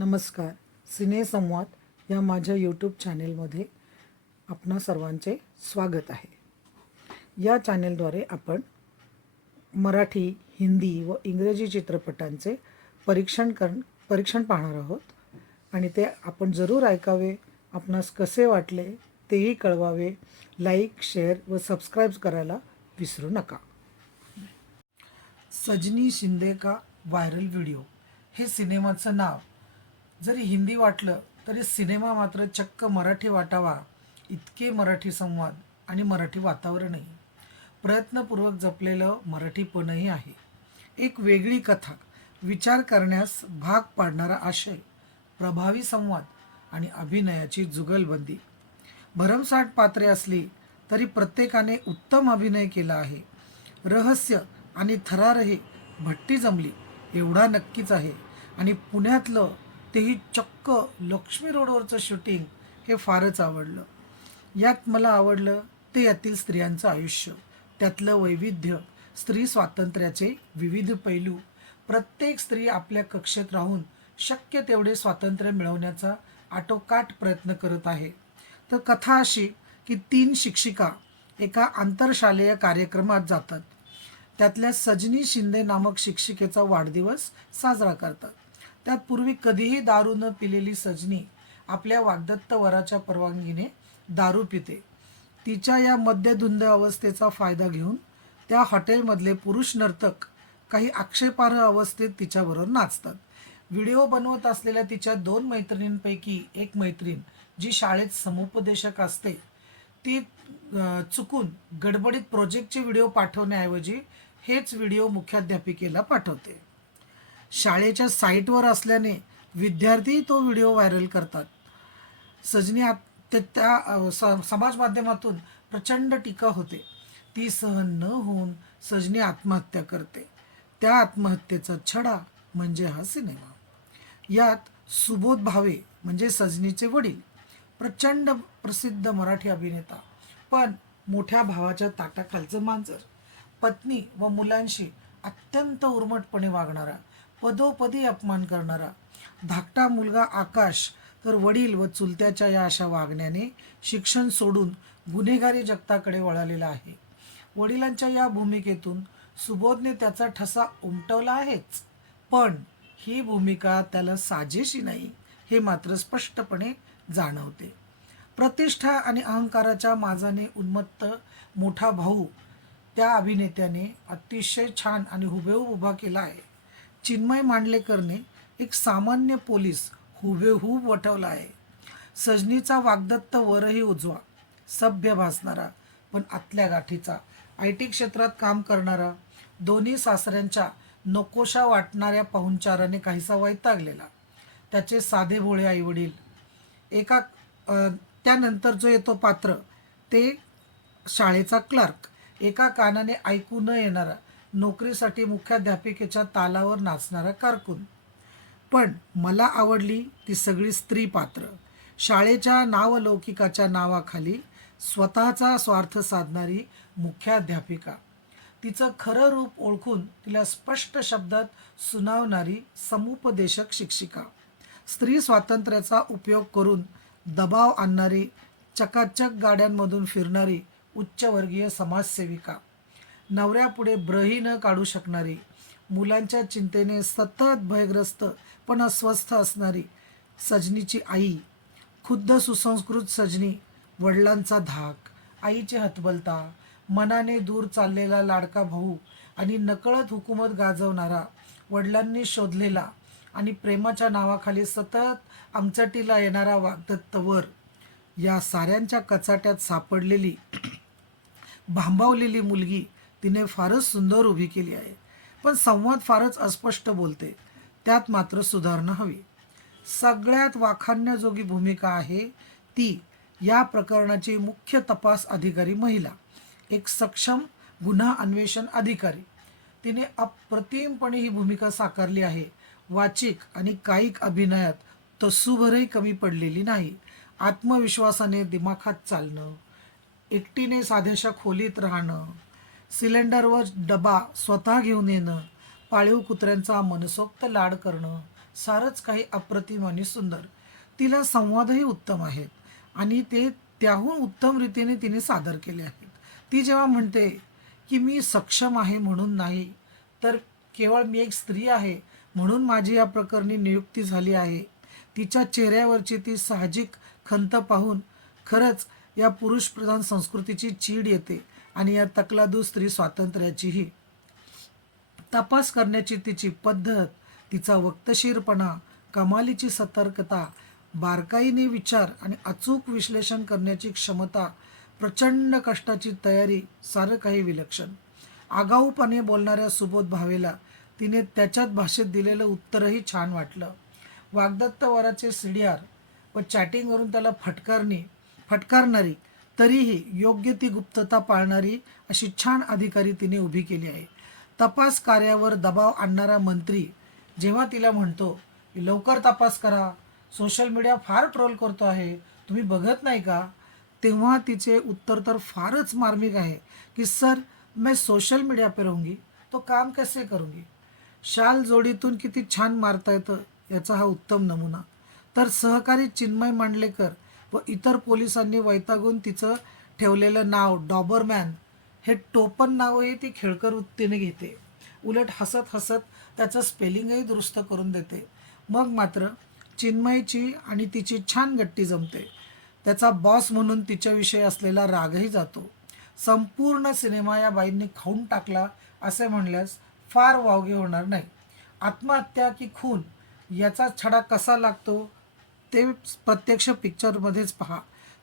नमस्कार. सिनेसंवाद या माझ्या यूट्यूब चॅनेलमध्ये आपणा सर्वांचे स्वागत आहे. या चॅनेलद्वारे आपण मराठी, हिंदी व इंग्रजी चित्रपटांचे परीक्षण पाहणार आहोत आणि ते आपण जरूर ऐकावे. आपणास कसे वाटले तेही कळवावे. लाईक, शेअर व सबस्क्राईब करायला विसरू नका. सजनी शिंदे का व्हायरल व्हिडिओ हे सिनेमाचं नाव जरी हिंदी वाटलं तरी सिनेमा मात्र चक्क मराठी वाटावा इतके मराठी संवाद आणि मराठी वातावरणही प्रयत्नपूर्वक जपलेलं मराठीपणही आहे. एक वेगळी कथा, विचार करण्यास भाग पाडणारा आशय, प्रभावी संवाद आणि अभिनयाची जुगलबंदी. भरमसाठ पात्रे असली तरी प्रत्येकाने उत्तम अभिनय केला आहे. रहस्य आणि थरारही भट्टी जमली एवढा नक्कीच आहे. आणि पुण्यातलं तेही चक्क लक्ष्मी रोडवरचं शूटिंग हे फारच आवडलं. यात मला आवडलं ते यातील स्त्रियांचं आयुष्य, त्यातलं वैविध्य, स्त्री स्वातंत्र्याचे विविध पैलू. प्रत्येक स्त्री आपल्या कक्षेत राहून शक्य तेवढे स्वातंत्र्य मिळवण्याचा आटोकाट प्रयत्न करत आहे. तर कथा अशी की 3 शिक्षिका एका आंतरशालेय कार्यक्रमात जातात. त्यातल्या सजनी शिंदे नामक शिक्षिकेचा वाढदिवस साजरा करतात. त्यात पूर्वी कधीही दारू न पिलेली सजनी आपल्या वाग्दत्त वराच्या परवानगीने दारू पिते. तिच्या या मद्यधुंद अवस्थेचा फायदा घेऊन त्या हॉटेलमधले पुरुष नर्तक काही आक्षेपार्ह अवस्थेत तिच्याबरोबर नाचतात. व्हिडिओ बनवत असलेल्या तिच्या 2 मैत्रिणींपैकी एक मैत्रीण जी शाळेत समुपदेशक असते ती चुकून गडबडीत प्रोजेक्टचे व्हिडिओ पाठवण्याऐवजी हेच व्हिडिओ मुख्याध्यापिकेला पाठवते. शाळेच्या साईटवर असल्याने विद्यार्थी तो व्हिडिओ व्हायरल करतात. सजनी समाज माध्यमातून प्रचंड टीका होते. ती सहन न होऊन सजनी आत्महत्या करते. त्या आत्महत्येचा छडा म्हणजे हा सिनेमा. यात सुबोध भावे म्हणजे सजनीचे वडील, प्रचंड प्रसिद्ध मराठी अभिनेता, पण मोठ्या भावाच्या ताटाखालचं मांजर, पत्नी व मुलांशी अत्यंत उर्मटपणे वागणारा, पदोपदी अपमान करणारा धाकटा मुलगा आकाश तर वडील व चुलत्याच्या या अशा वागण्याने शिक्षण सोडून गुन्हेगारी जगताकडे वळालेला आहे. वडिलांच्या या भूमिकेतून सुबोधने त्याचा ठसा उमटवला आहेच, पण ही भूमिका त्याला साजेशी नाही हे मात्र स्पष्टपणे जाणवते. प्रतिष्ठा आणि अहंकाराच्या माजाने उन्मत्त मोठा भाऊ त्या अभिनेत्याने अतिशय छान आणि हुबेहूब उभा केला आहे. चिन्मय मांडलेकरने एक सामान्य पोलीस हुबेहूब वठवला आहे. सजनीचा वाग्दत्त वरही उजवा, सभ्य भासणारा पण आतल्या गाठीचा, IT क्षेत्रात काम करणारा, दोन्ही सासऱ्यांच्या नकोशा वाटणाऱ्या पाहुणचाराने काहीसा वैतागलेला, त्याचे साधे भोळे आईवडील. त्यानंतर जो येतो पात्र ते शाळेचा क्लार्क, एका कानाने ऐकू न येणारा, नोकरीसाठी मुख्याध्यापिकेच्या तालावर नाचणारा कारकून. पण मला आवडली ती सगळी स्त्री पात्र. शाळेच्या नावलौकिकाच्या नावाखाली स्वतःचा स्वार्थ साधणारी मुख्याध्यापिका, तिचं खरं रूप ओळखून तिला स्पष्ट शब्दात सुनावणारी समुपदेशक शिक्षिका, स्त्री स्वातंत्र्याचा उपयोग करून दबाव आणणारी, चकाचक गाड्यांमधून फिरणारी उच्चवर्गीय समाजसेविका, नवऱ्यापुढे ब्रही न काढू शकणारी, मुलांच्या चिंतेने सतत भयग्रस्त पण अस्वस्थ असणारी सजनीची आई, खुद्द सुसंस्कृत सजनी, वडिलांचा धाक, आईची हतबलता, मनाने दूर चाललेला लाडका भाऊ आणि नकळत हुकूमत गाजवणारा, वडिलांनी शोधलेला आणि प्रेमाच्या नावाखाली सतत आमचटीला येणारा वाग्दत्तवर, या साऱ्यांच्या कचाट्यात सापडलेली भांबावलेली मुलगी तिने फारच सुंदर उभी केली आहे. पण संवाद फारच अस्पष्ट बोलते. त्यात मात्र सुधारणा हवी. सगळ्यात वाखाणण्याजोगी भूमिका आहे ती या प्रकरणाची मुख्य तपास अधिकारी महिला, एक सक्षम गुन्हा अन्वेषण अधिकारी. तिने अप्रतिमपणे ही भूमिका साकारली आहे. वाचिक आणि कायिक अभिनयात तसूभरही कमी पडलेली नाही. आत्मविश्वासाने दिमाखात चालणं, एकटीने साध्याशा खोलीत राहणं, सिलेंडरवर डबा स्वतः घेऊन येणं, पाळीव कुत्र्यांचा मनसोक्त लाड करणं, सारंच काही अप्रतिम आणि सुंदर. तिला संवादही उत्तम आहेत आणि ते त्याहून उत्तम रीतीने तिने सादर केले आहेत. ती जेव्हा म्हणते, की मी सक्षम आहे म्हणून नाही, तर केवळ मी एक स्त्री आहे म्हणून माझी या प्रकरणी नियुक्ती झाली आहे. तिच्या चेहऱ्यावरची ती साहजिक खंत पाहून खरंच या पुरुषप्रधान संस्कृतीची चीड येते आणि या तकलादू स्त्री स्वातंत्र्याचीही. तपास करण्याची तिची पद्धत, तिचा वक्तशीरपणा, कमालीची सतर्कता, बारकाईने विचार आणि अचूक विश्लेषण करण्याची क्षमता, प्रचंड कष्टाची तयारी, सारं काही विलक्षण. आगाऊपणे बोलणाऱ्या सुबोध भावेला तिने त्याच्याच भाषेत दिलेलं उत्तरही छान वाटलं. वाग्दत्त वराचे सीडीआर व चॅटिंगवरून त्याला फटकारणारी तरीही योग्य ती गुप्तता पाळणारी अशी छान अधिकारी तिने उभी केली आहे. तपास कार्यावर दबाव आणणारा मंत्री जेव्हा तिला म्हणतो की लवकर तपास करा, सोशल मीडिया फार ट्रोल करतो आहे, तुम्ही बघत नाही का, तेव्हा तिचे उत्तर तर फारच मार्मिक आहे की सर, मैं सोशल मीडिया पे रहूंगी तो काम कैसे करूंगी. शाल जोडीतून किती छान मारता येतं याचा हा उत्तम नमुना. तर सहकारी चिन्मय मांडलेकर व इतर पोलिसांनी वैतागून तिचं ठेवलेलं नाव डॉबरमॅन हे टोपण नावही ती खेळकर वृत्तीने घेते. उलट हसत हसत त्याचं स्पेलिंगही दुरुस्त करून देते. मग मात्र चिन्मयची आणि तिची छान गट्टी जमते. त्याचा बॉस म्हणून तिच्याविषयी असलेला रागही जातो. संपूर्ण सिनेमा या बाईंनी खाऊन टाकला असे म्हणल्यास फार वावगे होणार नाही. आत्महत्या की खून याचा छडा कसा लागतो ते प्रत्यक्ष पिक्चरमध्येच पहा.